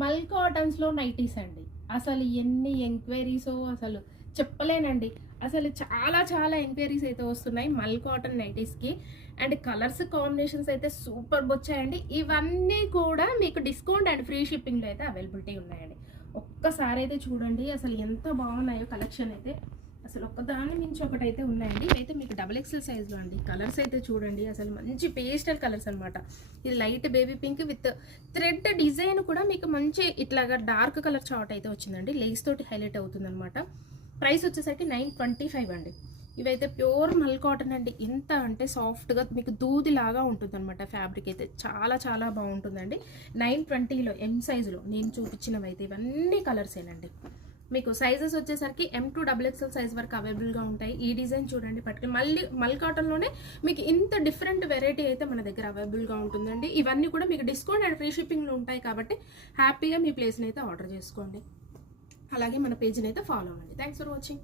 మల్ కాటన్స్‌లో నైటీస్ అండి. అసలు ఎన్ని ఎంక్వైరీసో అసలు చెప్పలేనండి. అసలు చాలా చాలా ఎంక్వైరీస్ అయితే వస్తున్నాయి మల్ కాటన్ నైటీస్‌కి. అండ్ కలర్స్ కాంబినేషన్స్ అయితే సూపర్బొచ్చాయండి. ఇవన్నీ కూడా మీకు డిస్కౌంట్ అండ్ ఫ్రీ షిప్పింగ్‌లో అయితే అవైలబిలిటీ ఉన్నాయండి. ఒక్కసారి అయితే చూడండి అసలు ఎంత బాగున్నాయో కలెక్షన్ అయితే. అసలు ఒక్కదాన్ని మించి ఒకటైతే ఉన్నాయండి. ఇవైతే మీకు డబుల్ ఎక్సెల్ సైజ్‌లో అండి. కలర్స్ అయితే చూడండి అసలు మంచి పేస్టల్ కలర్స్ అనమాట. ఇది light baby pink with thread design కూడా మీకు మంచి ఇట్లాగా డార్క్ కలర్ చార్ట్ అయితే వచ్చిందండి. లేస్ తోటి హైలైట్ అవుతుందన్నమాట. ప్రైస్ వచ్చేసరికి 925 అండి. ఇవైతే ప్యూర్ మల్ కాటన్ అండి. ఎంత అంటే సాఫ్ట్‌గా మీకు దూదిలాగా ఉంటుందన్నమాట. ఫ్యాబ్రిక్ అయితే చాలా చాలా బాగుంటుందండి. 920లో ఎం సైజులో నేను చూపించినవైతే ఇవన్నీ కలర్సేనండి. మీకు సైజెస్ వచ్చేసరికి M2 XXL సైజ్ వరకు అవైలబుల్గా ఉంటాయి. ఈ డిజైన్ చూడండి పట్టుకుని మళ్ళీ మల్ కాటన్లోనే మీకు ఇంత డిఫరెంట్ వెరైటీ అయితే మన దగ్గర అవైలబుల్గా ఉంటుందండి. ఇవన్నీ కూడా మీకు డిస్కౌంట్ అండ్ ఫ్రీ షిప్పింగ్లో ఉంటాయి కాబట్టి హ్యాపీగా మీ ప్లేస్ని అయితే ఆర్డర్ చేసుకోండి. అలాగే మన పేజ్ని అయితే ఫాలో అవ్వండి. Thanks for watching.